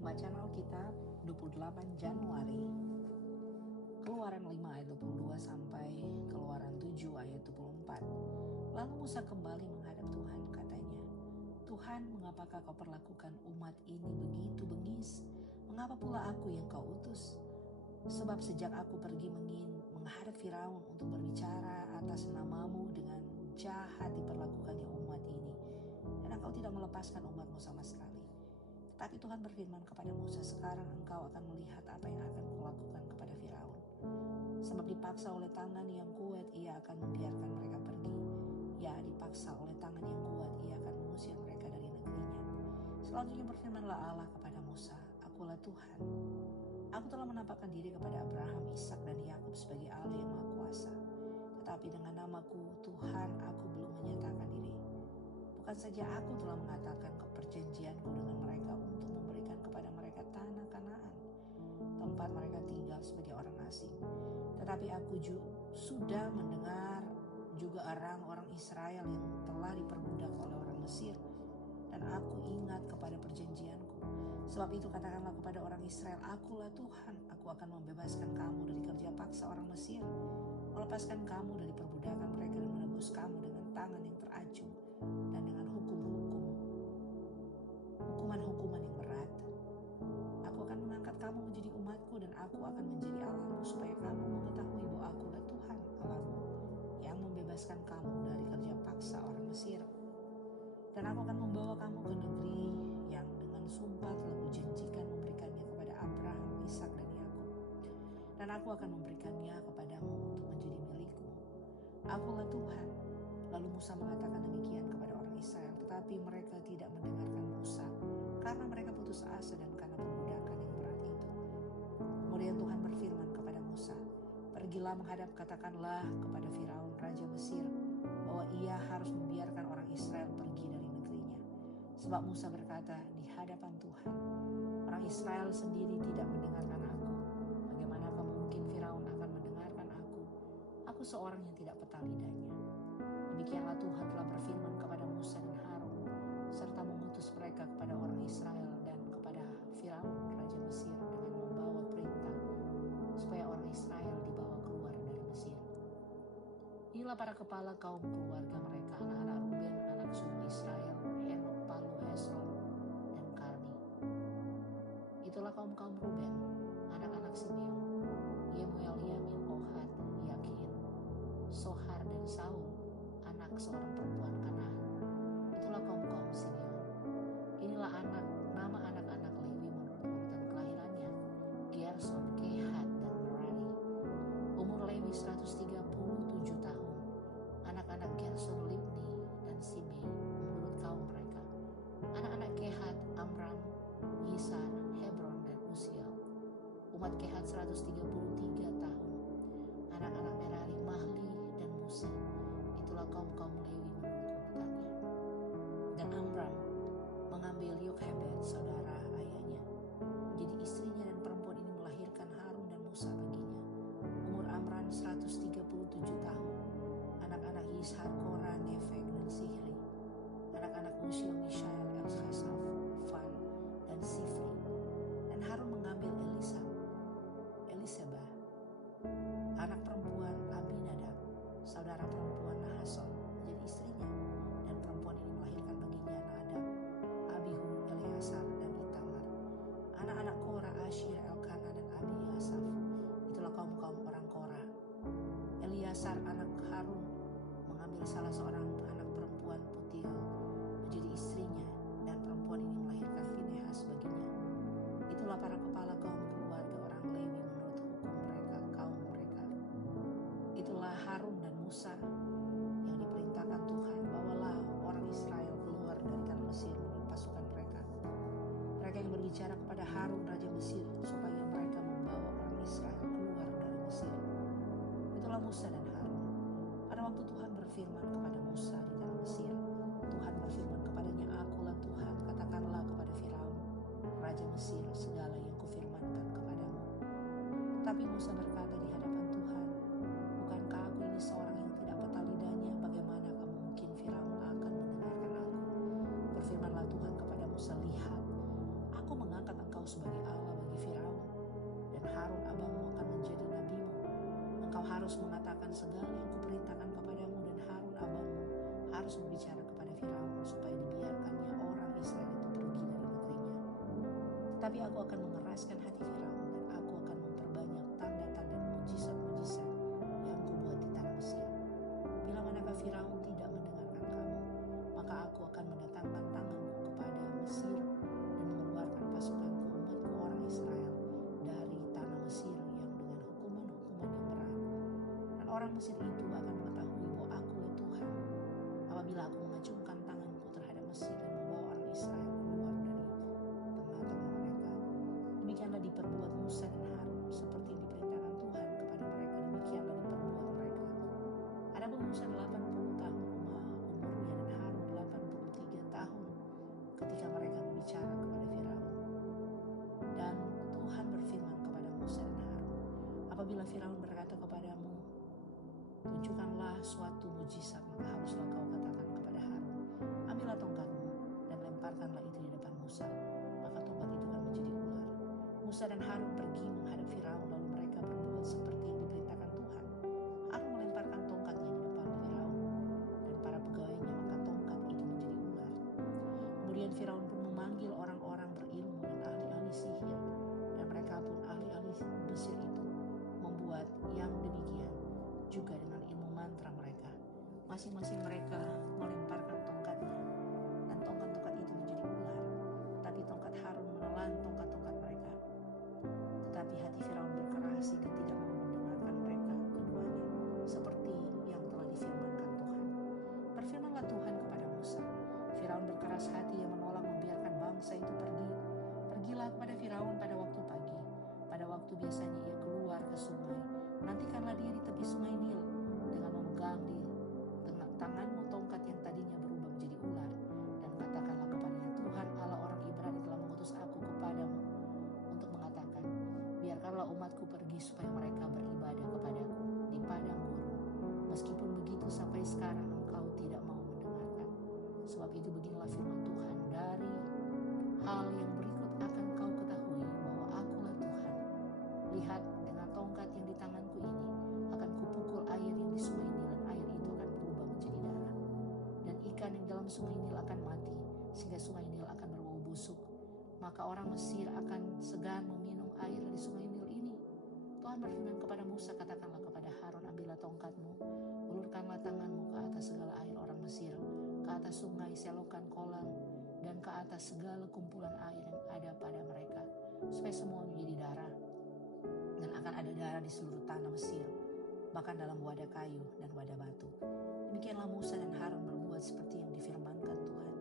Pembacaan Alkitab 28 Januari, Keluaran 5 ayat 22 sampai Keluaran 7 ayat 24. Lalu Musa kembali menghadap Tuhan, katanya, Tuhan, mengapakah kau perlakukan umat ini begitu bengis? Mengapa pula aku yang kau utus? Sebab sejak aku pergi menghadap Firaun untuk berbicara atas namamu, dengan jahat diperlakukannya umat ini, dan engkau tidak melepaskan umatmu sama sekali. Tapi Tuhan berfirman kepada Musa, sekarang engkau akan melihat apa yang akan kulakukan kepada Firaun. Sebab dipaksa oleh tangan yang kuat, ia akan membiarkan mereka pergi. Ya, dipaksa oleh tangan yang kuat, ia akan mengusir mereka dari negerinya. Selanjutnya berfirmanlah Allah kepada Musa, Akulah Tuhan. Aku telah menampakkan diri kepada Abraham, Ishak dan Yakub sebagai Allah yang Maha Kuasa. Tetapi dengan namaku, Tuhan, aku belum menyatakan diri. Bukan saja aku telah mengatakan perjanjianku dengan mereka untuk memberikan kepada mereka tanah Kanaan, tempat mereka tinggal sebagai orang asing. Tetapi aku sudah mendengar juga orang-orang Israel yang telah diperbudak oleh orang Mesir, dan aku ingat kepada perjanjianku. Sebab itu katakanlah kepada orang Israel, Akulah Tuhan, aku akan membebaskan kamu dari kerja paksa orang Mesir, melepaskan kamu dari perbudakan mereka dan menebus kamu dengan tangan yang teracung dan dengan hukuman yang berat. Aku akan mengangkat kamu menjadi umatku dan aku akan menjadi Allahmu, supaya kamu mengetahui bahwa Akulah Tuhan Allahmu yang membebaskan kamu dari kerja paksa orang Mesir. Dan aku akan membawa kamu ke negeri yang dengan sumpah telah kujanjikan memberikannya kepada Abraham, Ishak dan Yakub. Dan aku akan memberikannya kepadamu untuk menjadi milikmu. Akulah Tuhan. Lalu Musa mengatakan demikian kepada orang Israel, tetapi mereka tidak mendengarkan Musa, karena mereka putus asa dan karena perbudakan yang berat itu. Kemudian Tuhan berfirman kepada Musa, pergilah menghadap, katakanlah kepada Firaun raja Mesir, bahwa ia harus membiarkan orang Israel pergi dari negerinya. Sebab Musa berkata di hadapan Tuhan, orang Israel sendiri tidak mendengarkan aku. Bagaimanakah mungkin Firaun akan mendengarkan aku? Aku seorang yang tidak peta lidahnya. Demikianlah Tuhan telah berfirman kepada Musa dan Harun, serta mengutus mereka kepada orang Israel dan kepada Firaun raja Mesir dengan membawa perintah supaya orang Israel dibawa keluar dari Mesir. Inilah para kepala kaum keluarga mereka, anak-anak Ruben, anak sulung Israel, Henok, Palu, Hesron, dan Karmi. Itulah kaum Ruben, anak-anak Simeon, Yemuel, Yamin, Ohad, Yakin, Sohar, dan Saul, anak seorang perempuan Kanaan. Itulah kaum Simeon. Inilah nama anak-anak Lewi menurut urutan kelahirannya, Gerson, Kehat, dan Merari. Umur Lewi 137 tahun. Anak-anak Gerson, Libni, dan Simei menurut kaum mereka. Anak-anak Kehat, Amram, Yisar, Hebron, dan Uziel. Umat Kehat 133 tahun. Anak-anak Merari, Mahli, dan Musi. Itulah kaum Lewi menurut urutannya. Dan Amram mengambil Yokhebed, saudara ayahnya, jadi istrinya, dan perempuan ini melahirkan Harun dan Musa baginya. Umur Amram 137 tahun. Anak-anak Yishar, Korah, Nefeg, dan Sihri. Anak-anak Musi, Mishael, Elshasaf, Fan, dan Sifri. Dan Harun mengambil Elisabah, anak perempuan Abinadab, saudara perempuan Nahason, menjadi istrinya, dan perempuan ini melahirkan baginya Nadab, Abihu, Eleazar, dan Itamar. Anak-anak Korah, Asyir, Elkana, dan Abiasaf. Itulah kaum orang Korah. Eleazar, anak Harun, mengambil salah seorang anak perempuan Putiel menjadi istrinya, dan perempuan ini melahirkan Finehas baginya. Itulah para kepala kaum keluarga orang Lewi menurut hukum mereka, kaum mereka. Itulah Harun dan Musa yang diperintahkan Tuhan, bawalah orang Israel keluar dari tanah Mesir menurut pasukan mereka. Mereka yang berbicara kepada Harun raja Mesir supaya mereka membawa orang Israel keluar dari Mesir. Itulah Musa dan Harun. Pada waktu Tuhan berfirman kepada Musa di tanah Mesir, Tuhan berfirman kepadanya, Akulah Tuhan, katakanlah kepada Firaun raja Mesir segala yang kufirmankan kepadamu. Tetapi Musa berkata di hadapan Tuhan, bukankah aku ini seorang yang tidak peta lidahnya? Bagaimanakah mungkin Firaun akan mendengarkan aku? Berfirmanlah Tuhan kepada Musa, lihat, aku mengangkat engkau harus mengatakan segala yang kuperintahkan kepadamu, dan Harun abangmu harus berbicara kepada Firaun supaya dibiarkannya orang Israel itu pergi dari negerinya. Tetapi aku akan mengeraskan hati Firaun, dan aku akan memperbanyak tanda-tanda dan mujizat-mujizat yang kubuat di tanah Mesir. Bila manakah Firaun tidak mendengarkan kamu, maka aku akan mendatangkan tanganku kepada Mesir dan mengeluarkan pasukanku umatku orang Israel dari tanah Mesir yang dengan hukuman-hukuman yang berat. Dan orang Mesir itu akan mengetahui bahwa akulah Tuhan apabila aku mengacungkan tanganku terhadap Mesir dan membawa orang Israel keluar dari tengah-tengah mereka. Demikianlah diperbuat Musa dan Harun, seperti yang diperintahkan Tuhan kepada mereka, demikianlah diperbuat mereka. Adapun Musa 80 tahun umurnya dan Harun 83 tahun ketika mereka berbicara kepada Firaun. Dan Tuhan berfirman kepada Musa dan Harun, apabila Firaun berkata kepadamu, tunjukkanlah suatu mujizat, maka haruslah kau katakan kepada Harun, ambillah tongkatmu dan lemparkanlah itu di depan Musa, maka tongkat itu akan menjadi ular. Musa dan Harun pergi menghadap Firaun, lalu mereka berbuat seperti yang diperintahkan Tuhan. Harun melemparkan tongkatnya di depan Firaun dan para pegawainya, maka tongkat itu menjadi ular. Kemudian Firaun pun memanggil orang-orang berilmu dan ahli-ahli sihir, dan mereka pun ahli-ahli Mesir itu membuat yang demikian juga dengan ilmu mantra mereka. Masing-masing mereka melemparkan tongkatnya, dan tongkat-tongkat itu menjadi ular. Tetapi tongkat Harun menelan tongkat-tongkat mereka. Tetapi hati Firaun berkeras sehingga tidak mau mendengarkan mereka keduanya, seperti yang telah difirmankan Tuhan. Berfirmanlah Tuhan kepada Musa, Firaun berkeras hati yang menolak membiarkan bangsa itu pergi. Pergilah kepada Firaun pada waktu pagi, pada waktu biasanya ia keluar ke sungai. Nantikanlah dia di tepi sungai Nil dengan memegang di tanganmu tongkat yang tadinya berubah menjadi ular, dan katakanlah kepadanya, Tuhan Allah orang Ibrani telah mengutus aku kepadamu untuk mengatakan, biarkanlah umatku pergi supaya mereka beribadah kepadaku di padang gurun. Meskipun begitu sampai sekarang engkau tidak mau mendengarkan. Sebab itu beginilah firman Tuhan, dari hal yang berikut akan kau ketahui bahwa akulah Tuhan. Lihat, dengan tongkat yang di tanganku ini akan kupukul air yang di sungai Nil, dan air itu akan berubah menjadi darah. Dan ikan yang dalam sungai Nil akan mati, sehingga sungai Nil akan berbau busuk. Maka orang Mesir akan segan meminum air dari sungai Nil ini. Tuhan berfirman kepada Musa, katakanlah kepada Harun, ambillah tongkatmu, ulurkanlah tanganmu ke atas segala air orang Mesir, ke atas sungai, selokan, kolam, dan ke atas segala kumpulan air yang ada pada mereka, supaya semua menjadi darah. Dan akan ada darah di seluruh tanah Mesir, bahkan dalam wadah kayu dan wadah batu. Demikianlah Musa dan Harun berbuat seperti yang difirmankan Tuhan.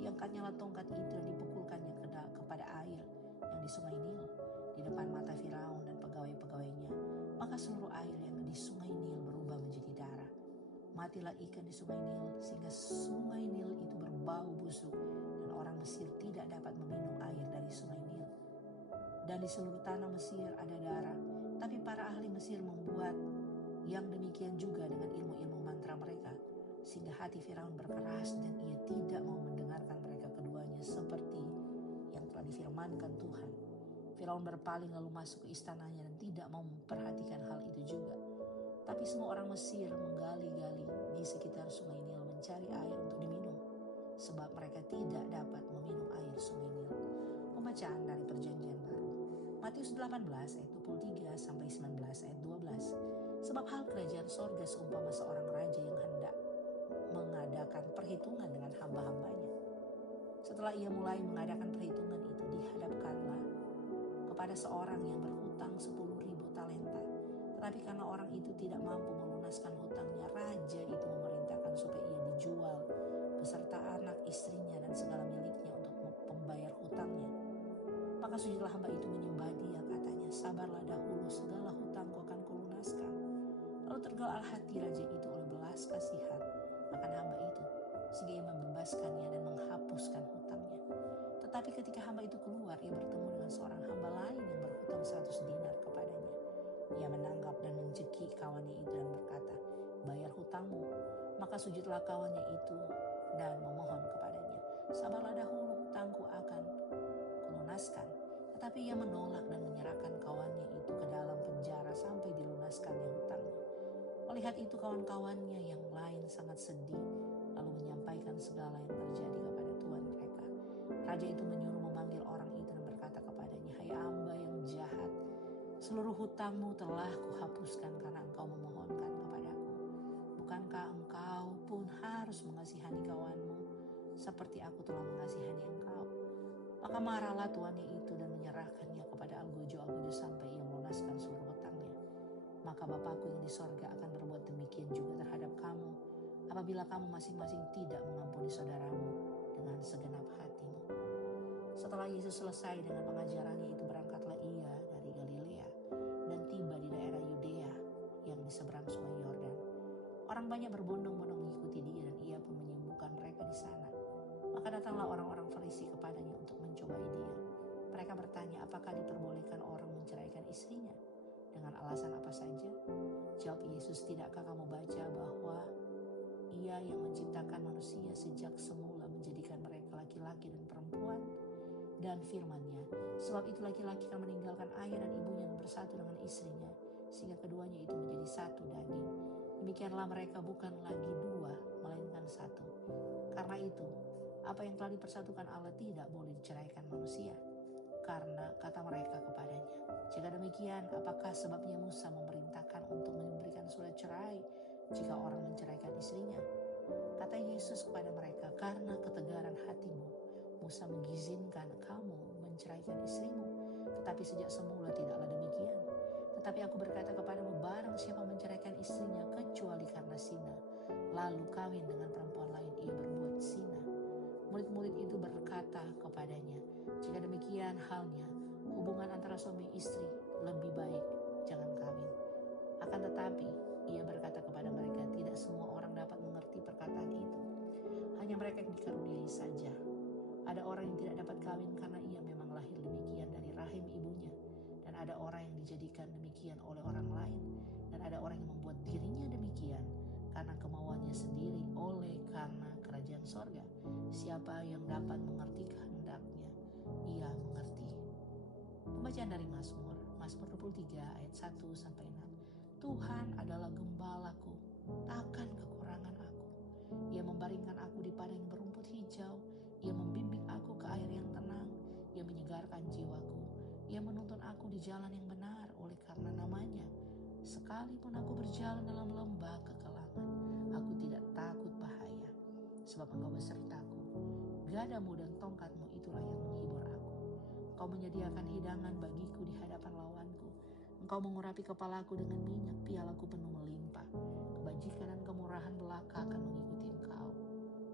Diangkatnyalah tongkat itu dan dipukulkannya kepada air yang di sungai Nil, di depan mata Firaun dan pegawai-pegawainya. Maka seluruh air yang di sungai Nil berubah menjadi darah. Matilah ikan di sungai Nil, sehingga sungai Nil itu berbau busuk, dan orang Mesir tidak dapat meminum air dari sungai Nil. Dan di seluruh tanah Mesir ada darah. Tapi para ahli Mesir membuat yang demikian juga dengan ilmu-ilmu mantra mereka, sehingga hati Firaun berkeras dan ia tidak mau mendengarkan mereka keduanya, seperti yang telah difirmankan Tuhan. Firaun berpaling lalu masuk ke istananya dan tidak mau memperhatikan hal itu juga. Tapi semua orang Mesir menggali-gali di sekitar sungai Nil mencari air untuk diminum, sebab mereka tidak dapat meminum air sungai Nil. Pembacaan dari Perjanjian Baru. Matius 18 ayat 23 sampai 19 ayat 12. Sebab hal kerajaan sorga seumpama seorang raja yang hendak mengadakan perhitungan dengan hamba-hambanya. Setelah ia mulai mengadakan perhitungan itu, dihadapkanlah kepada seorang yang berhutang 10.000 talenta. Tetapi karena orang itu tidak mampu melunaskan hutangnya, raja itu memerintahkan supaya ia dijual beserta anak, istrinya, dan segala miliknya untuk membayar hutangnya. Maka sujudlah hamba itu menyembah dia, katanya, sabarlah dahulu, segala hutangku akan kulunaskan. Lalu tergelar hati raja itu oleh belas kasihan akan hamba itu, sehingga ia membebaskannya dan menghapuskan hutangnya. Tetapi ketika hamba itu keluar, ia bertemu dengan seorang hamba lain yang berhutang 100 dinar kepadanya. Ia menanggap dan mencekik kawannya itu dan berkata, bayar hutangmu. Maka sujudlah kawannya itu dan memohon kepadanya, sabarlah dahulu, hutangku akan kulunaskan. Tetapi ia menolak dan menyerahkan kawannya itu ke dalam penjara sampai dilunaskannya hutangnya. Melihat itu kawan-kawannya yang lain sangat sedih, lalu menyampaikan segala yang terjadi kepada tuan mereka. Raja itu menyuruh memanggil orang itu dan berkata kepadanya, "Hai hamba yang jahat, seluruh hutangmu telah kuhapuskan karena engkau memohonkan kepadaku. Bukankah engkau pun harus mengasihani kawanmu seperti aku telah mengasihani engkau?" Maka marahlah tuannya itu dan menyerahkannya kepada algojo-algojo sampai ia melunaskan seluruh hutangnya. Maka Bapakku yang di sorga akan berbuat demikian juga terhadap kamu, apabila kamu masing-masing tidak mengampuni saudaramu dengan segenap hatimu. Setelah Yesus selesai dengan pengajarannya itu, berangkatlah ia dari Galilea dan tiba di daerah Yudea yang di seberang sungai Yordan. Orang banyak berbondong-bondong mengikuti dia dan ia pun menyembuhkan mereka di sana. Maka datanglah orang-orang Farisi kepadanya untuk mencobai dia. Mereka bertanya, apakah diperbolehkan orang menceraikan istrinya? Dengan alasan apa saja? Jawab Yesus, tidakkah kamu baca bahwa Ia yang menciptakan manusia sejak semula menjadikan mereka laki-laki dan perempuan? Dan firman-Nya, sebab itu laki-laki akan meninggalkan ayah dan ibunya dan bersatu dengan istrinya, sehingga keduanya itu menjadi satu daging. Demikianlah mereka bukan lagi dua, melainkan satu. Karena itu, apa yang telah dipersatukan Allah tidak boleh diceraikan manusia. Karena kata mereka kepadanya, jika demikian, apakah sebabnya Musa memerintahkan untuk memberikan surat cerai jika orang menceraikan istrinya? Kata Yesus kepada mereka, karena ketegaran hatimu, Musa mengizinkan kamu menceraikan istrimu, tetapi sejak semula tidaklah demikian. Tetapi aku berkata kepadamu, barang siapa menceraikan istrinya kecuali karena zina, lalu kawin dengan perempuan lain, ia berbuat zina. Murid-murid itu berkata kepadanya, jika demikian halnya, hubungan antara suami istri lebih baik jangan kawin. Akan tetapi, ia berkata kepada mereka, tidak semua orang dapat mengerti perkataan itu. Hanya mereka yang dikaruniai saja. Ada orang yang tidak dapat kawin karena ia memang lahir demikian dari rahim ibunya. Dan ada orang yang dijadikan demikian oleh orang lain. Dan ada orang yang membuat dirinya demikian karena kemauannya sendiri oleh karena kerajaan sorga. Siapa yang dapat mengerti kehendaknya, ia mengerti. Pembacaan dari Mazmur 23 ayat 1 sampai 6. Tuhan adalah gembalaku, takkan kekurangan aku. Ia membaringkan aku di padang yang berumput hijau. Ia membimbing aku ke air yang tenang. Ia menyegarkan jiwaku. Ia menuntun aku di jalan yang benar oleh karena namanya. Sekalipun aku berjalan dalam lembah kekelaman, aku tidak takut bahaya, sebab engkau besertaku. Gadamu dan tongkatmu itulah yang menghibur aku. Engkau menyediakan hidangan bagiku di hadapan lawanku. Engkau mengurapi kepalaku dengan minyak, pialaku penuh melimpah. Kebajikan dan kemurahan belaka akan mengikuti engkau,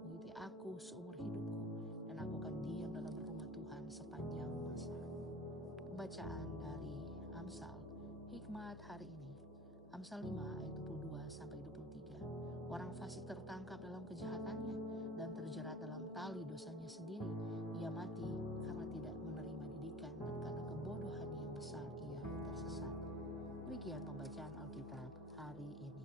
mengikuti aku seumur hidupku, dan aku akan diam dalam rumah Tuhan sepanjang masa. Pembacaan dari Amsal, hikmat hari ini. Amsal 5 ayat 22 sampai 23. Orang fasik tertangkap dalam kejahatannya dan terjerat dalam tali dosanya sendiri. Ia mati karena tidak menerima didikan dan karena kebodohan yang besar ia tersesat. Demikian pembacaan Alkitab hari ini.